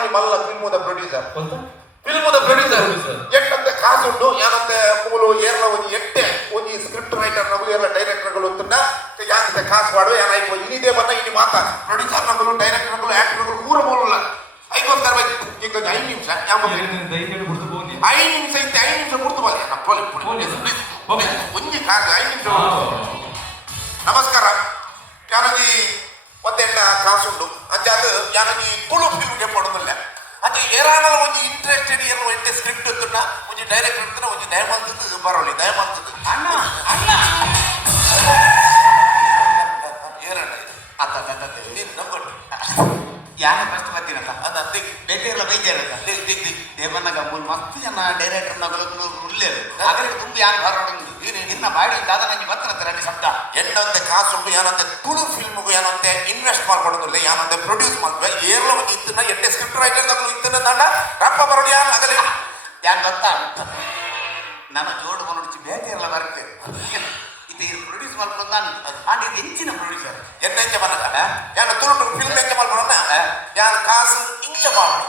ಯಾವನಿ ಮಲ್ಲ ಫಿಲ್ಮದ producer ಫಿಲ್ಮದ producer ಎಟ್ಟಂತೆ ಕಾಸುಂಡು ಯಾನಂತೆ ಮೂಲು ಏರ್ಲ ಒಂಜಿ ಎಟ್ಟೆ ಒಂಜಿ ಸ್ಕ್ರಿಪ್ಟ್ ರೈಟರ್ ನಗಲು ಎಲ್ಲ ಡೈರೆಕ್ಟರ್ಗಳು ಅಂತಂದ ಯಾನಂತೆ ಕಾಸು ಪಾಡು ಯಾನ ಐಕೋ ಇನ್ನಿದೇ ಬಂದ ಇಲ್ಲಿ ಮಾತಾ ಪ್ರೊಡ್ಯೂಸರ್ ನಗಲು ಡೈರೆಕ್ಟರ್ ನಗಲು ಆಕ್ಟರ್ ನಗಲು ಮೂರ ಮೂಲ ಐಕೋಸ್ಕರ ಈಗ 5 ನಿಮಿಷ ಯಾವ 5 ನಿಮಿಷ ಇತ್ತೆ 5 ನಿಮಿಷ ಮುರ್ತು ಬಲ್ಲ ಒಂಜಿ ಕಾಗ 5 ನಿಮಿಷ ನಮಸ್ಕಾರ ಯಾನಗಿ ಒಂದೆಂಡ ಕಾಸುಂಡು ಅಂಚಾದ ಯಾನಗಿ ತುಳು ಫಿಲ್ಮ್ಗೆ ಪಡೋದಿಲ್ಲ ಅದು ಏರಾಣಲ ಒಂಜಿ ಇಂಟ್ರೆಸ್ಟೆಡ್ ಇರುವ ಎಟ್ಟೆ ಸ್ಕ್ರಿಪ್ಟ್ ಇತ್ತುಂಡ ಒಂಜಿ ಡೈರೆಕ್ಟರ್ ಇತ್ತುಂಡ ಒಂಜಿ ದಯಮಂತದ್ದು ಬರೋಲಿ ದಯಮಂತದ್ದು ಅಣ್ಣ ಅಣ್ಣ ಏರಣ್ಣ ಇದು ನೀನು ನಂಬಟ್ಟು ಯಾನ ಫಸ್ಟ್ ಬರ್ತೀನಲ್ಲ ಅದ ದಿಗ್ ಬೇಕಿರಲ್ಲ ಬೈದ್ಯಾರಲ್ಲ ದಿಗ್ ದಿಗ್ ದಿಗ್ ದೇವನ್ನ ಗಮ್ಮಲ್ ಮಸ್ತ್ ಜನ ಡೈರೆಕ್ಟರ್ ನಗಲು ಉಳ್ಳೇರು ಆಗಲೇ ತುಂಬ ಯಾರು ಹೊರಡಂದು ಇನ್ನ ಬಾಡಿ ದಾದ ನಂಗೆ ಬರ್ತಾನಂತೆ ರೆಡ್ಡಿ ಶಬ್ದ ಎನ್ನಂತೆ ಕಾಸುಂಡು ಯಾನಂತೆ ತುಳು ಫಿಲ್ಮ್ಗೂ ಏನಂತೆ ಇನ್ವೆಸ್ಟ್ ಮಾಡ್ಕೊಡೋದಿಲ್ಲ ಯಾನಂತೆ ಪ್ರೊಡ್ಯೂಸ್ ಮಾಡ್ಬೇಕು ಏರ್ಲ ಒಂದು ಇತ್ತನ್ನ ಎಟ್ಟೆ ಸ್ಕ್ರಿಪ್ಟ್ ರೈಟರ್ ನಗಲು ಇತ್ತನ್ನ ದಂಡ ರಪ್ಪ ಬರೋಡಿ ಯಾರು ಆಗಲೇ ಯಾನ್ ಗೊತ್ತಾ ನಾನು ಜೋಡು ಬಂದು ಬೇಕಿರಲ್ಲ ಬರ್ತೇನೆ ಇದು ಪ್ರೊಡ್ಯೂಸ್ ಮಾಡ್ಕೊಂಡು ನಾನು ಆಂಡ್ ಇದು ಹೆಂಚಿನ ಪ್ರೊಡ್ಯೂಸರ್ ಎನ್ನೆಂಚ ಬನ್ನಕ ಯಾನ ತುಳು ಫಿಲ್ಮ್ ಎಂಚ ಮಾಡ್ಕೊಳನ್ನ ಯಾನ ಕಾಸು ಇಂಚ ಮಾಡು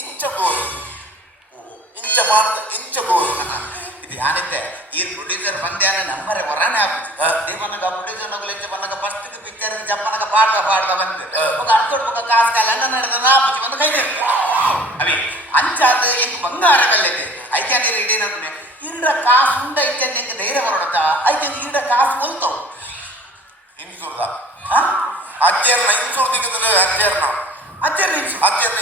ಇಂಚ ಗೋರು ಇಂಚ ಮಾಡು ಇಂಚ ಗೋರು ಇದು ಯಾನಿತ್ತೆ ಈ ಪ್ರೊಡ್ಯೂಸರ್ ಬಂದ್ಯಾನ ನಮ್ಮರೆ ಹೊರನೇ ಆಗ್ಬಿಟ್ಟು ದೇವನಗ ಪ್ರೊಡ್ಯೂಸರ್ ನಗಲು ಹೆಚ್ಚು ಬನ್ನಗ ಫಸ್ಟ್ ಪಿಕ್ಚರ್ ಜಪ್ಪನಗ ಪಾಡ್ದ ಬಂದು ఒక ಅರ್ಧೋಡ್ ಕಾಸು ಕಾಲ ನಡೆದ ನಾಪುಚಿ ಬಂದು ಕೈ ಅವಿ ಅಂಚಾದ ಎಂಕ್ ಬಂಗಾರ ಕಲ್ಲೈತೆ ಐಕ್ಯ ನೀರು ಇಡೀನಂತೆ ಇರ ಕಾಸು ಉಂಡ ಐಕ್ಯ ನಿಂಗೆ ಧೈರ್ಯ ಬರೋಡತ್ತ ಐಕ್ಯ ಇಡ ಕಾಸು ಹೊಲ್ತವು ಇನ್ಸೂರ್ದ ಅಜ್ಜೇರ್ನ ಇನ್ಸೂರ್ ತೆಗೆದ್ರೆ ಅಜ್ಜೇರ್ನ ಅಜ್ಜರ್ ಅಜ್ಜೇರ್ನ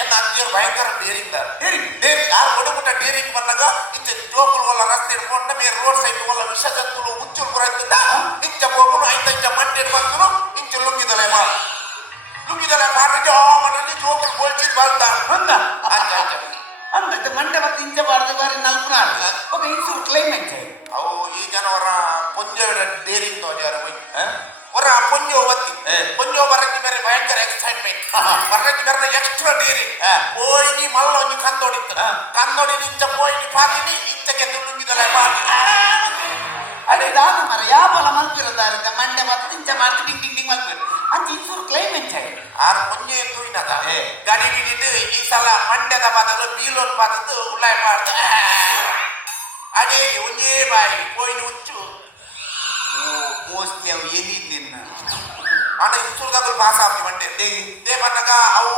ಎನ್ನ ಅಜ್ಜೇರ್ ಭಯಂಕರ ಡೇರಿಂಗ್ ಡೇರಿಂಗ್ ಯಾರು ಒಡಮುಟ್ಟ ಡೇರಿಂಗ್ ಬಂದಾಗ ಇಂಚ ಜೋಕುಲ್ ಒಲ್ಲ ರಸ್ತೆ ಇಡ್ಕೊಂಡ ಮೇಲೆ ರೋಡ್ ಸೈಡ್ ಒಲ್ಲ ವಿಷ ಜಂತುಲು ಮುಚ್ಚುಲ್ ಬರತ್ತಿದ್ದ ಇಂಚ ಹೋಗುನು ಇಂಚ ಮಂಟೆ ಬಂದ್ರು ಇಂಚ ಲುಂಗಿದಲೆ ಮಾಡಿದ್ರೆ ಮನೆಯಲ್ಲಿ ಜೋಕುಲ್ ಬೋಳ್ಚಿದ್ ಬಾಳ್ತ ಅಂದ ಅಂದ ಮಂಟೆ ಮತ್ತೆ ಇಂಚ ಬಾರ್ದು ಬಾರಿ ನಲ್ಪುನಾಡು ఒక ಇನ್ಸೂರ್ ಕ್ಲೈಮೇಟ್ ಅವು ಈ ಜನವರ ಪೊಂಜ ಡೇರಿಂಗ್ ತೋಜಾರ ಒರ ಪೊಂಜೋ ಒತ್ತಿ ಪೊಂಜೋ ಬರಕ್ಕೆ ಬೇರೆ ಭಯಂಕರ ಎಕ್ಸೈಟ್ಮೆಂಟ್ ಬರಕ್ಕೆ ಬೇರೆ ಎಕ್ಸ್ಟ್ರಾ ಡೇರಿಂಗ್ ಪೋಯಿನಿ ಮಲ್ಲ ಒಂಜಿ ಕಂದೋಡಿ ಇಂಚ ಪೋಯಿನಿ ಪಾದಿನಿ ಇಂಚಕ್ಕೆ ತುಳುಂಗಿದಲೆ ಮಾಡಿ ಅದೇ ದಾನು ಮರ ಯಾಪಲ ಮಲ್ಪಿರೋದಾರಿಂದ ಮಂಡೆ ಮತ್ತೆ ಇಂಚ ಮಾಡ್ತಿ ಡಿಂಗ್ ಡಿಂಗ್ ಡಿಂಗ್ ಮಲ್ಪಿರು ಅಂತ ಇನ್ಸೂರ್ ಕ್ಲೈಮೇಟ್ ಆರು ಪೊಂಜೆ ತೂಯಿನದ ಗಡಿ ಹಿಡಿದು ಈ ಸಲ ಮಂಡ್ಯದ ಬದಲು ಬೀಲೋನ್ ಬದಲು ಉಳ್ಳಾಯ ಮಾಡ್ದು ಅದೇ ಒಂದೇ ಬಾಯಿ ಪೋಯಿನಿ ಹುಚ್ಚು ಮೋಸ್ಟ್ಲಿ ಅವು ಏನಿಲ್ಲ ಅಣ್ಣ ಇನ್ಸೂರ್ದಾಗಲು ಪಾಸ್ ಆಗ್ತಿ ಮಂಡೆ ದೇವನಾಗ ಅವು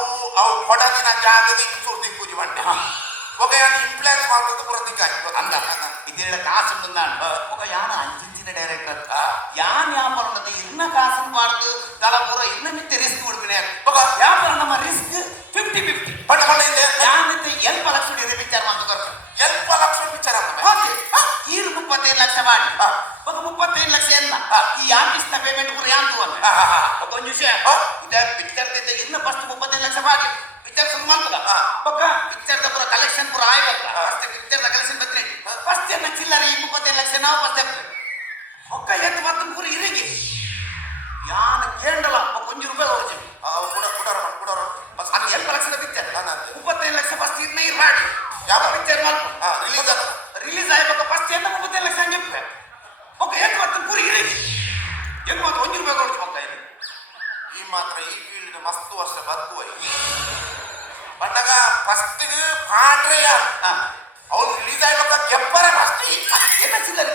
ಕೊಡಗಿನ ಜಾಗದ ಇನ್ಸೂರ್ ದಿಕ್ಕುಜಿ ಮಂಡೆ ఒక యాన ఇన్ఫ్లుయెన్స్ ಮಾಡ್ಕೊಂಡು ಬರೋದಿಕ್ಕೆ ಅಂದ ಇದೆಲ್ಲ ಕಾಸು ನಾನು ఒక ಯಾನ ಅಂಚಿನ ಡೈರೆಕ್ಟರ್ ಯಾನ್ ವ್ಯಾಪಾರ ಉಂಟು ಇನ್ನ ಕಾಸು ಮಾಡ್ದು ತಲ ಪೂರ ಇನ್ನ ಮಿತ್ತೆ ರಿಸ್ಕ್ ಬಿಡ್ಬಿನೆ ವ್ಯಾಪಾರ ನಮ್ಮ ರಿಸ್ಕ್ 50-50 ಬಟ್ ಇದೆ ಯಾನಿತ್ತೆ ಎಲ್ಪ ಲಕ್ಷ ವಿಚಾರ ಮಾಡ್ತಾರೆ ಎಲ್ಪ ಲಕ್ಷ ವಿಚಾರ ಈಗ 35 ಲಕ್ಷ ಮಾಡಿ ఒక 35 ಲಕ್ಷ ಎಲ್ಲ ಈ ಆಫೀಸ್ನ ಪೇಮೆಂಟ್ ಪೂರ ಯಾಂತು ఒక ಒಂದು ವಿಷಯ ಇದ ಪಿಕ್ಚರ್ ಇನ್ನ ಫಸ್ಟ್ 35 ಲಕ್ಷ ಮಾಡಿ ಪಿಕ್ಚರ್ ಶುರು ಮಾಡ್ತದ ಬೊಕ್ಕ ಪಿಕ್ಚರ್ ದ ಪೂರ ಕಲೆಕ್ಷನ್ ಪೂರ ಆಯ್ತಲ್ಲ ಫಸ್ಟ್ ಪಿಕ್ಚರ್ ದ ಕಲೆಕ್ಷನ್ ಬತ್ರೆ ಫಸ್ಟ್ ಏನ ಚಿಲ್ಲರೆ 35 ಲಕ್ಷ ನಾವು ಫಸ್ಟ್ ಬೊಕ್ಕ ಎತ್ತು ಬತ್ತು ಪೂರ ಇರಿಗೆ ಯಾನ ಕೇಂಡಲ ಕೊಂಚ ರೂಪಾಯಿ ಹೊರಜಿ ಕುಡರ ಅದು 2 ಲಕ್ಷದ ಪಿಕ್ಚರ್ 35 ಲಕ್ಷ ಫಸ್ಟ್ ಇನ್ನ ಇರ್ ಮಾಡಿ ಯಾವ ಪಿಕ್ಚರ್ ಮಾಡ್ಕೊ ರಿಲೀಸ್ ಆಯ್ಬೇಕು ಫಸ್ಟ್ ಏನ 35 ಲಕ್ಷ ಹಂಗೆ ಬೊಕ್ಕ ಎತ್ತು ಬತ್ತು ಪೂರ ಇರಿಗೆ ಹೆಂಗ್ ಮಾತ್ರ 1 ರೂಪಾಯಿ ಹೊರಜಿ ಬೊಕ್ಕ ಈ ಮಾತ್ರ ಈ ಫೀಲ್ಡ್ ಮಸ್ತ್ ವರ್ಷ ಬದುಕುವ ಬಂದಾಗ ಫಸ್ಟ್ ಪಾಡ್ರೆಯ ಅವ್ರು ರಿಲೀಸ್ ಆಗ್ಬೇಕ ಗೆಬ್ಬರ ಫಸ್ಟ್ ಏನ ಚಿಲ್ಲರೆ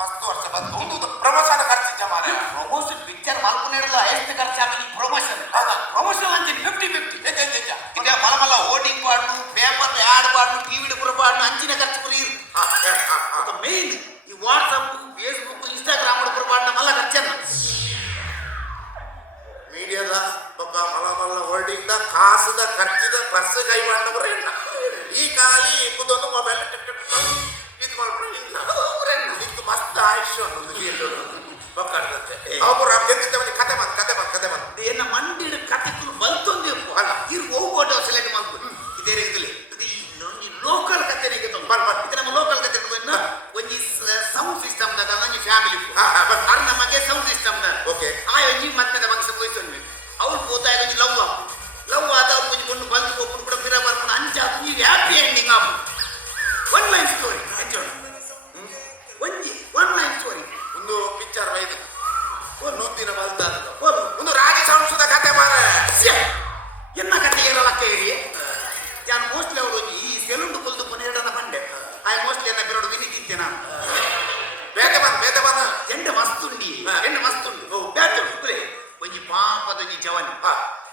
ಮಸ್ತ್ ವರ್ಷ ಬದುಕು ಪ್ರಮೋಷನ್ ಖರ್ಚಿದ್ದ ಮಾರ ಪ್ರಮೋಷನ್ ಪಿಕ್ಚರ್ ಮಲ್ಕೊಂಡಿರಲ್ಲ ಎಷ್ಟು ಖರ್ಚಾಗಲಿ ಪ್ರಮೋಷನ್ ಪ್ರಮೋಷನ್ ಅಂತ 50-50 ಇದೆ ಮಲಮಲ್ಲ ಹೋರ್ಡಿಂಗ್ ಪಾಡ್ನು ಪೇಪರ್ ಆಡ್ ಪಾಡ್ನು ಟಿವಿ ಪುರ ಪಾಡ್ನು ಅಂಚಿನ ಖರ್ಚು ಪುರ ಇರು ಮೇನ್ ಈ ವಾಟ್ಸಪ್ ಫೇಸ್ಬುಕ್ ಇನ್ಸ್ಟಾಗ್ರಾಮ್ ಪುರ ಪಾಡ್ನ ಮಲ್ಲ ಖರ್ಚನ್ನ ಮೀಡಿಯಾದ ಬೊಕ್ಕ ಮಲ ಹೋಲ್ಡಿಂಗ್ದ ಕಾಸದ ಖರ್ಚಿದ ಪರ್ಸ್ ಕೈ ಮಾಡಿದವ್ರ ಈ ಖಾಲಿ ಕುದೊಂದು ಮೊಬೈಲ್ ಇದು ಮಾಡ್ಕೊಂಡು ನಿಂತು ಮಸ್ತ್ ಆಯುಷ್ಯ ಅವ್ರು ಕತೆ ಬಂದು ಏನ ಮಂಡಿನ ಕಥೆಗಳು ಬಲ್ತೊಂದು ಅಲ್ಲ ಇರು ಹೋಗ್ಬೋದು ಸೆಲೆಕ್ಟ್ ಮಾಡ್ಬೋದು ಇದೇ ರೀತಿಲಿ ಲೋಕಲ್ ಕತೆ ಇದು ನಮ್ಮ ಲೋಕಲ್ ಕತೆ ಒಂಜಿ ಸೌಂಡ್ ಸಿಸ್ಟಮ್ ದ ನಂಗೆ ಫ್ಯಾಮಿಲಿ ಅರ್ ನಮಗೆ ಸೌಂಡ್ ಸಿಸ್ಟಮ್ ದ ಓಕೆ ಆ ಒಂಜಿ ಮತ್ತೆ ಮಂಗ್ಸ ಹೋಯ್ತು ಅವ್ರು ಹೋದಾಗ ಒಂಜಿ ಲವ್ ಆದ ಒಂಜಿ ಒಂದು ಬಂದು ಹೋಗ್ಕೊಂಡು ಕೂಡ ಬಿರ ಬರ್ಕೊಂಡು ಅಂಚಾದ ನೀವು happy ending app 1 line story enjoy ಒಂಜಿ 1 ಲೈನ್ ಸ್ಟೋರಿ ಒಂದು ಪಿಕ್ಚರ್ ಬೈದು ನೂತಿನ ಬಲ್ದ ಒಂದು ರಾಜ ಸಂಸ್ಕೃತ ಕತೆ ಮಾರ ಎನ್ನ ಕತೆ ಇರಲ್ಲ ಕೇಳಿ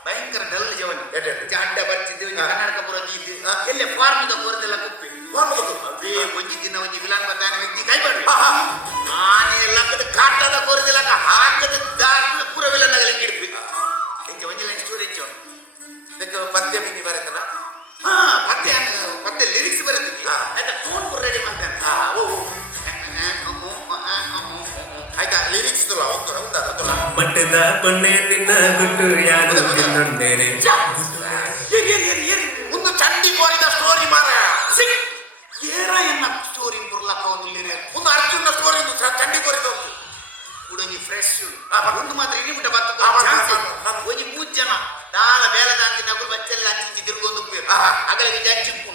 ಭಯಂಕರ ಡಲ್ ಜವನಿ ಎಡೆ. ಅಡ್ಡ ಬರ್ತಿದ್ದೆ ಕನ್ನಡಕ ಬರೋದು ಇದು ಎಲ್ಲೇ ಫಾರ್ಮದ ಕೋರದೆಲ್ಲ ಕುಪ್ಪಿ ಅವೇ ಒಂಜಿ ದಿನ ಒಂಜಿ ವಿಲಾನ್ ಬಂದಾನ ವ್ಯಕ್ತಿ ಕೈ ಮಾಡಿ ಆನೆ ಲಕ್ಕದ ಕಾಟದ ಕೋರದೆಲ್ಲ ಹಾಕದ ದಾರಿನ ಪೂರ ವಿಲನ್ ಆಗಲಿ ಹಿಡಿದ್ವಿ ಎಂಚ ಒಂಜಿ ಲೈನ್ ಸ್ಟೋರಿ ಎಂಚ ಇದಕ್ಕೆ ಪದ್ಯ ಬಿನಿ ಬರತ್ತನ ಹಾ ಪದ್ಯ ಲಿರಿಕ್ಸ್ ಬರುತ್ತೆ ಆಯ್ತಾ ಟೋನ್ ಕೂಡ ರೆಡಿ ಮಾಡ್ತಾನೆ ಆಯ್ತಾ ಲಿರಿಕ್ಸ್ ಮಟ್ಟದ ಕೊನೆ ನಿನ್ನ ಗುಟ್ಟು ಯಾರು ತಿನ್ನೊಂದೇನೆ ಒಂದು ಚಂಡಿ ಕೋರಿದ ಸ್ಟೋರಿ ಮಾರ ಏರ ಎನ್ನ ಸ್ಟೋರಿ ಬುರ್ಲಕ್ಕ ಒಂದು ಲಿರಿಕ್ ಒಂದು ಅರ್ಜುನ ಸ್ಟೋರಿ ಚಂಡಿ ಕೋರಿದ ಉಡಂಗಿ ಫ್ರೆಶ್ ಒಂದು ಮಾತ್ರ ಇಲ್ಲಿ ಬಿಟ್ಟ ಬರ್ತದೆ ಒಂಜಿ 3 ಜನ ದಾಳ ಬೇಲದಾಂತಿ ನಗುಲು ಬಚ್ಚಲ್ಲಿ ಅಂಚಿ ತಿರುಗೊಂದು ಪೇರು ಅಗಲಿಗೆ ಜಜ್ಜಿಪ್ಪು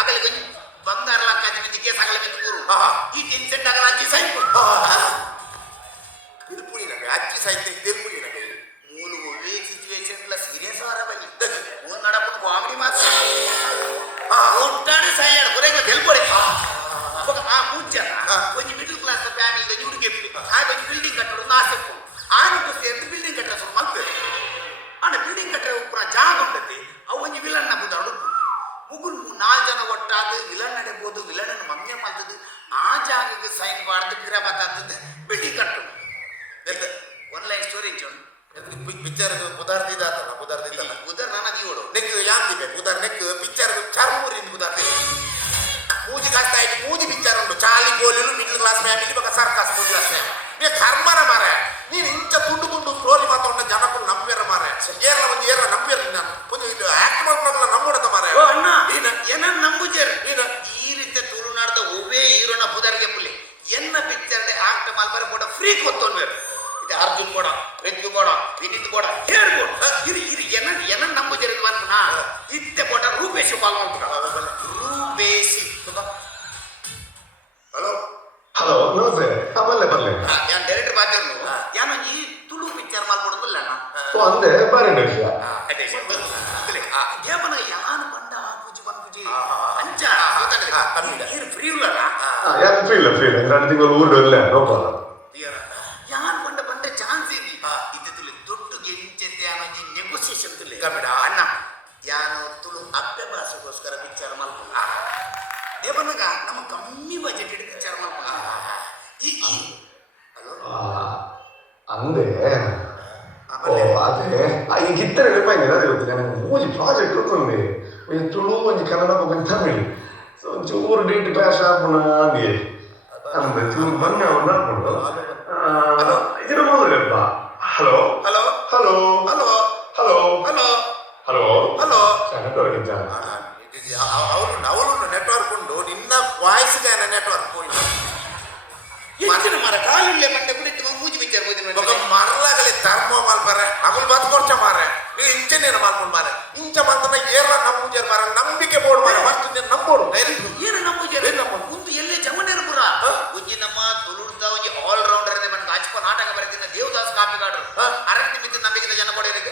ಅಗಲಿಗೆ ಒಂಜಿ ಬಂಗಾರ ಲಕ್ಕ ಮಂದಿ ಕೇಸ್ ಅಗಲ ಮೆತ್ತು ಕೂರು ಈ ಟೆನ್ಸೆಂಟ್ ಅಗಲ ಅಂಚಿ ಸೈಪು ಇದು ಪುಡಿ ನಗೆ ಅಚ್ಚಿ ಸಾಹಿತ್ಯ ಇದು ಪುಡಿ ನಗೆ ಮೂಲು ಒಳ್ಳೆ ಸಿಚುವೇಶನ್ ಎಲ್ಲ ಸೀರಿಯಸ್ ಆರ ಬನ್ನಿ ಒಂದು ನಡಪುಟ್ಟು ಕಾಮಿಡಿ ಮಾತ್ರ ಒಟ್ಟಾಡಿ ಸೈಯಾಡ ಕೊರೆಗಳ ಗೆಲ್ಕೊಡೆ ಆ 3 ಜನ ಒಂಜಿ ಮಿಡಲ್ ಕ್ಲಾಸ್ ಫ್ಯಾಮಿಲಿ ಹುಡುಗಿ ಆ ಒಂದು ಬಿಲ್ಡಿಂಗ್ ಕಟ್ಟೋದು ಆಸೆ ಆನಂದು ಸೇರ್ದು ಬಿಲ್ಡಿಂಗ್ ಕಟ್ಟರ ಸ್ವಲ್ಪ ಮಲ್ಪೇರು ಆನ ಬಿಲ್ಡಿಂಗ್ ಕಟ್ಟರೆ ಉಪ್ಪುನ ಜಾಗ ಉಂಟತಿ ಅವು ಒಂಜಿ ವಿಲನ್ ಬುದಾಡು ಮುಗುರು 4 ಜನ ಒಟ್ಟಾದ ವಿಲನ್ ನಡೆಬೋದು ವಿಲನ್ ಮಮ್ಮಿ ಮಲ್ತದ್ದು ಆ ಜಾಗಕ್ಕೆ ಸೈನ್ ಮಾಡ್ದು ಗಿರ ಬತ್ತಾಗ್ತದೆ ಬಿಲ್ಡಿಂಗ್ ಕಟ್ಟು ಒನ್ಲೈನ್ ಸ್ಟೋರಿ ಚೋನು ಪಿಕ್ಚರ್ ಪುದಾರ್ದ ಇದಾತಲ್ಲ ಪುದಾರ್ದ ಇದ್ದಲ್ಲ ಉದರ್ ನನದಿ ಓಡು ನೆಕ್ ಯಾಂದಿವೆ ಪುದಾರ್ ನೆಕ್ ಪಿಕ್ಚರ್ ಚರ್ಮೂರಿಂದ ಪುದಾರ್ದ ಮೂಜಿ ಕಷ್ಟ ಆಯ್ತು ಮೂಜಿ ಪಿಕ್ಚರ್ ಉಂಟು ಚಾಲಿ ಗೋಲಿಲು ಮಿಡ್ಲ್ ಕ್ಲಾಸ್ ಫ್ಯಾಮಿಲಿ ಬಕ ಸರ್ಕಸ್ ಮೂಜಿ ಅಷ್ಟೇ ನೀ ಕರ್ಮನ ಮಾರೆ ನೀನು ಇಂಚ ತುಂಡು ಸ್ಟೋರಿ ಮಾತಾಡ ಜನಕ್ಕೂ ನಂಬೇರ ಮಾರೆ ಏರ್ಲ ಒಂದು ಏರ್ಲ ನಂಬೇರ ನಾನು ಒಂದು ಇದು ಆಕ್ಟ್ ಮಾಡ್ಕೊಳ್ಳ ನಮ್ಮೂಡದ ಮಾರೆ ಅಣ್ಣ ಏನನ್ನ ನಂಬುಜೇರು ಈ ರೀತಿ ತುಳುನಾಡದ ಒವ್ವೇ ಹೀರೋನ ಪುದರ್ಗೆ ಪುಲಿ ಎನ್ನ ಪಿಕ್ಚರ್ ಆಕ್ಟ್ ಮಾಲ್ಬರ ಕೂಡ ಫ್ರೀ ಕೊತ್ತೊಂದು ಇದು ಅರ್ಜುನ್ ಕೂಡ ರೆಜ್ಜು ಕೂಡ ವಿನೀತ್ ಕೂಡ ಹೇಳ್ಬೋದು ಇದು ಎನ್ನ ನಂಬುಜೇರು ಬಂದ್ನಾ ಇತ್ತೆ ಕೂಡ ರೂಪೇಶ್ ಪಾಲ್ಗೊಂಡು ರೂಪೇಶಿ ಹಲೋ ಹಲೋ ನಮಸ್ತೆ ಬರ್ಲೆ ಯಾನ್ ಡೈರೆಕ್ಟರ್ ಬಾಜರ್ನು ಯಾನ ಈ ತುಳು ಪಿಕ್ಚರ್ ಮಾಲ್ಕೊಡೋದಿಲ್ಲ ಅಣ್ಣ ಓ ಅಂದೆ ಬಾರಿ ವಿಷಯ ಏಮನ ಯಾನ್ ಬಂಡ ಪೂಜಿ ಬಂದ್ಪೂಜಿ ಅಂಚ ಏನು ಫ್ರೀ ಇಲ್ಲಣ್ಣ ಯಾರು ಫ್ರೀ ಇಲ್ಲ 2 ತಿಂಗಳು ಊರು ಇಲ್ಲ ನೋ ಪ್ರಾಬ್ಲಮ್ ಯಾನ್ ಬಂದ್ರೆ ಚಾನ್ಸ್ ಇದೆ ಇದ್ದಿಲ್ಲ ದೊಡ್ಡ ಗೆಂಚತೆ ಅನ್ನೋ ನೆಗೋಸಿಯೇಷನ್ ತಿಳಿ ಅಣ್ಣ ಯಾನು ತುಳು ಅಪ್ಪೆ ಭಾಷೆಗೋಸ್ಕರ ಪಿಕ್ಚರ್ ಮಲ್ಕೊಂಡ ದೇವನಾಗ ನಮ್ಮ ಕಮ್ಮಿ ಬಜೆಟ್ ಇಟ್ಟು ಪಿಕ್ಚರ್ ಮಲ್ಕೊಂಡ ಅಂದೆ ಓ ಅದೇ ಈಗ ಇತ್ತರೆ ನೆನಪಾಯ್ತು ಅದೇ ಗೊತ್ತಿಲ್ಲ ನನಗೆ ಮೂಜಿ ಪ್ರಾಜೆಕ್ಟ್ ಗೊತ್ತುಂది ಒಂದು ತುಳು ಒಂದು ಕನ್ನಡ ಒಂದು ತಮಿಳ್ ಸೊ ಒಂಚೂರು ಡೇಟ್ ಕ್ಲಾಶ್ ಆಗೋಣ ಅಂದಿ ಅಂದ್ರೆ ಚೂರು ಬನ್ನಿ ಅವ್ರು ಮಾಡ್ಕೊಂಡು ಇದರ ಮೊದಲಪ್ಪ hello hello hello hello hello hello hello hello network ಇದ್ದ ಅವಳು ನೆಟ್ವರ್ಕ್ ಉಂಟು ನಿನ್ನ ವಾಯ್ಸ್ಗೆ ನೆಟ್ವರ್ಕ್ ಹೋಯ್ತು ಹೆಚ್ಚಿನ ಮರ ಕಾಲಿಲ್ಲೇ ಬಂಡೆ ಬಿಟ್ಟು ಮೂಜಿ ಪಿಕ್ಚರ್ ಹೋಗಿ ಮರಲಾಗಲಿ ಧರ್ಮ ಮಾಲ್ಪಾರೆ ಅವಳು ಬದುಕೊಡ್ಚ ಮಾರೆ ನೀ ಇಂಚನೇನ ಮಾಡ್ಕೊಂಡು ಮಾರೆ ಇಂಚ ಬಂದನ ಏರ ನಂಬುಜರ್ ಮಾರ ನಂಬಿಕೆ ಬೋರ್ಡ್ ಮಾರ ಫಸ್ಟ್ ನಂಬೋಡು ಏನು ನಂಬುಜರ್ ಒಂದು ಎಲ್ಲೇ ಜಮನೇರಪುರ ಒಂಜಿ ನಮ್ಮ ತುಳುಡ್ದ ಒಂಜಿ ಆಲ್ ರೌಂಡರ್ ಇದೆ ಬಂದು ಆಚ್ಕೊ ನಾಟಕ ಬರೆದಿನ ದೇವದಾಸ್ ಕಾಪಿಗಾಡರು ಅರಣ್ಯ ಮಿತ್ರ ನಂಬಿಕೆ ಜನ ಕೊಡೋರಿಗೆ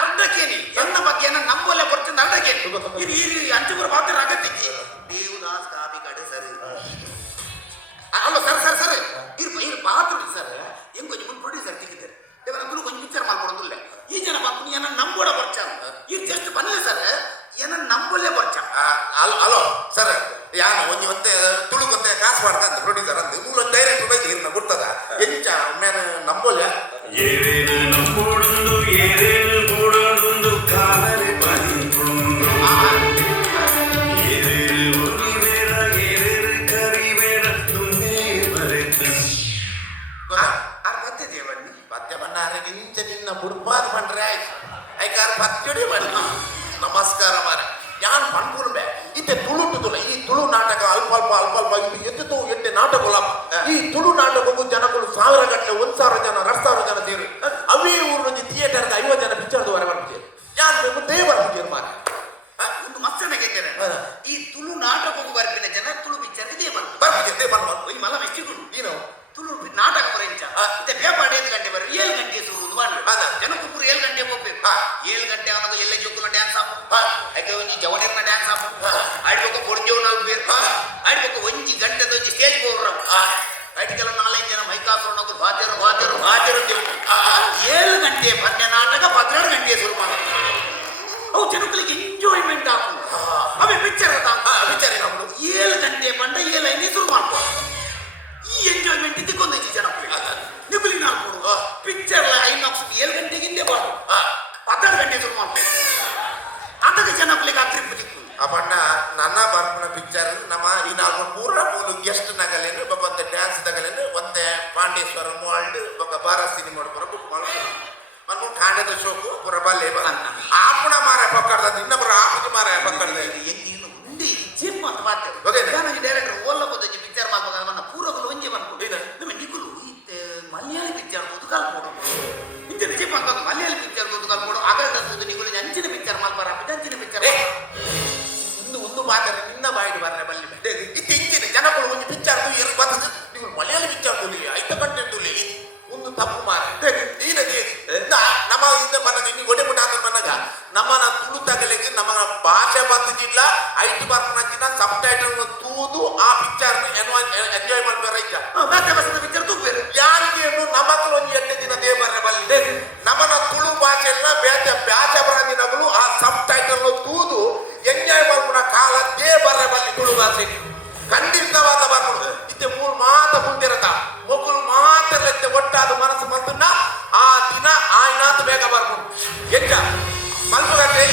ಅರ್ಧಕ್ಕೇನಿ ಎನ್ನ ಬಗ್ಗೆ ನಂಬೋಲೆ ಬರ್ತೀನಿ ಅರ್ಧಕ್ಕೇನಿ ಇದು ಅಂಚುಪುರ ಪಾತ್ರ ಆಗತ್ತಿಕ್ಕಿ ದೇವದಾಸ್ ಕಾಪಿಗಾಡು ಸರಿ ಅಲ್ಲ ಸರ್ ಇರು ಪಾತ್ರ ಸರ್ ಹೆಂಗ್ ಕೊಂಚ ಮುಂದೆ ಪ್ರೊಡ್ಯೂಸರ್ ತೆಗಿದ್ದಾರೆ ದೇವರ ಗುರು ಕೊಂಚ ಪಿಕ್ಚರ್ ಮಾಡ್ಕೊಡೋದಿಲ್ಲ ಈ ಜನ ಮಾಡ್ಕೊಂಡು ಏನ ನಂಬೋಡ ಬರ್ಚ ಈಗ ಜಸ್ಟ್ ಬನ್ನಿ ಸರ್ ಏನ ನಂಬೋಲೆ ಬರ್ಚ ಅಲೋ ಸರ್ ಯಾನ ಒಂಜಿ ಒಂದೇ ತುಳುಕೊಂತೆ ಕಾಸು ಮಾಡ್ಕಂತ ಪ್ರೊಡ್ಯೂಸರ್ ಅಂದು ಮೂಲ ಡೈರೆಕ್ಟ್ ಬೈದು ಇರ್ನ ಗುರ್ತದ ಎಂಚ ಮೇನ ನಂಬೋಲೆ ಏರೇನು ನಂಬೋಡುಂದು ಏರೇನು ಮೂಡೊಂದು ಕಾಲರೆ ಬಂದ್ಕೊಂಡು ಏರೇನು ಉರಿಬೇಡ ಏರೇನು ಕರಿಬೇಡ ತುಂಬೇ ಬರೆತ ಪದ್ಯ ದೇವಣ್ಣಿ ಪದ್ಯ ಬಣ್ಣಾರೆ ನಿಂಚ ನಿನ್ನ ಬುಡ್ಬಾದ್ ಬಂಡ್ರೆ ಆಯ್ತು ಐಕಾರ ಪದ್ಯಡಿ ಬಣ್ಣ ನಮಸ್ಕಾರ ಮಾರ ಯಾನ್ ಪಣ್ಪುರ್ಬೆ ಇತ್ತೆ ತುಳುಟು ತುಳ ಈ ತುಳು ನಾಟಕ ಅಲ್ಪ ಇದು ಎದ್ದು ಎಟ್ಟೆ ನಾಟಕ ಈ ತುಳು ನಾಟಕಕ್ಕೂ ಜನಗಳು 1000 ಗಂಟೆ 1,000 ಜನ 2,000 ಜನ ಸೇರಿ ಅವೇ ಊರು ಥಿಯೇಟರ್ಗೆ 50 ಜನ ಪಿಕ್ಚರ್ದು ಹೊರ ಬರ್ತೀವಿ ಯಾನ್ ಬೇಕು ದೇವರ ಪಿಕ್ಚರ್ ಮಾರ ಒಂದು ಮಸ್ತನ ಗೆದ್ದರೆ ಈ ತುಳು ನಾಟಕಕ್ಕೂ ಬರ್ಪಿನ ಜನ ತುಳು ಪಿಕ್ಚರ್ಗೆ ದೇವರ ಬರ್ತಿದ್ದೆ ಬರ್ಬೋದು ಒಯ್ ಮಲ್ಲ ಮೆಚ್ಚಿಕೊಂಡು ನೀನು ತುಳು ನಾಟಕ ಬರೆಂಚ ಮತ್ತೆ ಪೇಪರ್ 5 ಗಂಟೆ ಬರ 7 ಗಂಟೆ ಸುರುವುದು ಮಾಡಿ ಜನಕ್ಕೂ ಪೂರ 7 ಗಂಟೆ ಹೋಗ್ಬೇಕು 7 ಗಂಟೆ ಅವನಿಗೆ ಎಲ್ಲ ಜೋಕುಲ ಡ್ಯಾನ್ಸ್ ಆಪು ಐಕೆ ಒಂಜಿ ಜವನೇರ್ನ ಡ್ಯಾನ್ಸ್ ಆಪು ಆಡ್ಬೇಕು ಕೊಡ್ಜೋವ್ 4 ಬೇರು ಆಡ್ಬೇಕು ಒಂಜಿ ಗಂಟೆದ ಒಂಜಿ ಸ್ಟೇಜ್ ಹೋಗ್ರವು ಐಟಿಗೆಲ್ಲ 4 ಜನ ಮೈಕಾಸೋಣಗಳು ಬಾಜರು 7 ಗಂಟೆ ಪದ್ಯ ನಾಟಕ 12 ಗಂಟೆ ಶುರು ಮಾಡ ಅವು ಜನಗಳಿಗೆ ಎಂಜಾಯ್ಮೆಂಟ್ ಆಗುದು ಅವೇ ಪಿಕ್ಚರ್ ಪಿಕ್ಚರ್ 7 ಗಂಟೆ ಬಂಡ 7 ಐನೇ ಶುರು ಮಾಡ್ಕೊ ಈ ಎಂಜಾಯ್ಮೆಂಟ್ ಇದಕ್ಕೊಂದು ಜನಗಳಿಗೆ ನಿಗುಲಿ ನಾಲ್ಕು ಪಿಕ್ಚರ್ ಐನಾಕ್ಸ್ 7 ಗಂಟೆಗೆ ಹಿಂದೆ ಬಾಡು 12 ಗಂಟೆ ಶುರು ಮಾಡ್ಕೊ ಅದಕ್ಕೆ ಜನಗಳಿಗೆ ಅಗ್ರಿಪ್ ದಿಕ್ಕು ಅಪ್ಪಣ್ಣ ನನ್ನ ಬರ್ಪಣ ಪಿಕ್ಚರ್ ನಮ್ಮ ಈ ನಾವು ಪೂರ ಮೂರು ಗೆಸ್ಟ್ ನಗಲೇನು ಒಂದು ಡ್ಯಾನ್ಸ್ ತಗಲೇನು ಒಂದೇ ಪಾಂಡೇಶ್ವರ ಮಾಲ್ಡ್ ఒక ಬಾರ ಸಿನಿಮಾ ಪೂರ ಬುಕ್ ಮಾಡ್ಕೊಂಡು ಮನ್ಮು ಕಾಂಡದ ಶೋಕು ಪೂರ ಬಲ್ಲೆ ಆಪಣ ಮಾರ ಪಕ್ಕಡ್ದ ಇನ್ನೊಬ್ಬರ ಆಪದ ಮಾರ ಪಕ್ಕಡ್ದ ನೀನು ಉಂಡಿ ಜಿಮ್ ಅಂತ ಮಾಡ್ತೇವೆ ಓಕೆ ನನಗೆ ಡೈರೆಕ್ಟರ್ ಓದ್ಲಕ್ಕೋದು ಪಿಕ್ಚರ್ ಮಾಡ್ಬೇಕು ನನ್ನ ಪೂರಗಳು ಒಂಜಿ ಬಂದ್ಬಿಟ್ಟು ನಮ್ಮ ನಿಗುಲು ಮಲಯಾಳಿ ಪಿಕ್ಚರ್ ಓದು ಕಲ್ಪೋಡು ಇಂಚಿನ ಜಿಮ್ ಅಂತ ಮಲಯಾಳಿ ಪಿಕ್ಚರ್ ಓದು ಕಲ್ಪೋಡು ಅಗಲ್ದು ನಿಗುಲು ಅಂಚಿನ ಪಿಕ್ಚರ್ ಮಾಡ್ಬಾರ ಅಂಚಿನ ಪಿಕ್ಚರ್ ಒಂದು ಮಾತಾಡ ನಿನ್ನ ಬಾಯಿಗೆ ಬರ್ರೆ ಬಲ್ಲಿ ಇಂಚಿನ ಜನಗಳು ಒಂದು ಪಿಕ್ಚರ್ ಬರ್ತದೆ ನೀವು ಮಲಯಾಳಿ ಪಿಕ್ಚರ್ ಐತ ಕಂಟೆಂಟ್ ಒಂದು ತಪ್ಪು ಮಾರ ಈನಗೆ ನಮ್ಮ ಇಂದ ಮನಗ ಇನ್ನು ಒಡೆ ಮುಟ್ಟ ಅಂತ ಮನಗ ನಮ್ಮನ ತುಳು ತಗಲಿಗೆ ನಮ್ಮ ಭಾಷೆ ಬರ್ತಿದ್ದಿಲ್ಲ ಐಟಿ ಬರ್ತಿನ ಸಬ್ ಟೈಟಲ್ ತೂದು ಆ ಪಿಕ್ಚರ್ ಎಂಜಾಯ್ ಮಾಡ್ಬೇರ ಈಗ ಪಿಕ್ಚರ್ ತೂಬೇರು ಯಾರಿಗೆ ನಮಗಳು ಒಂದು 8 ದಿನ ದೇ ಬರ್ರೆ ಬಲ್ಲಿ ನಮ್ಮನ ತುಳು ಭಾಷೆ ಎಲ್ಲ ಬ್ಯಾಚ ಬರಂದಿನಗಳು ಆ ಸಬ್ ಟೈಟಲ್ ತೂದು ಎಂಜಾಯ್ ಮಾಡ್ಕೊಂಡ ಕಾಲ ದೇ ಬರ್ರೆ ಬಲ್ಲಿ ತುಳು ಭಾಷೆ ಖಂಡಿತವಾದ ಬರ್ಬೋದು ಇತ್ತೆ ಮೂರು ಮಾತ ಮುಂದಿರತ ಮಕ್ಕಳು ಮಾತ್ರ ಒಟ್ಟಾದ ಮನಸ್ಸು ಬಂತನ್ನ ಆ ದಿನ ಆಯ್ನಾತ್ ಬೇಗ ಬರ್ಬೋದು ಹೆಚ್ಚ ಮಲ್ಪಗಟ್ಟೆ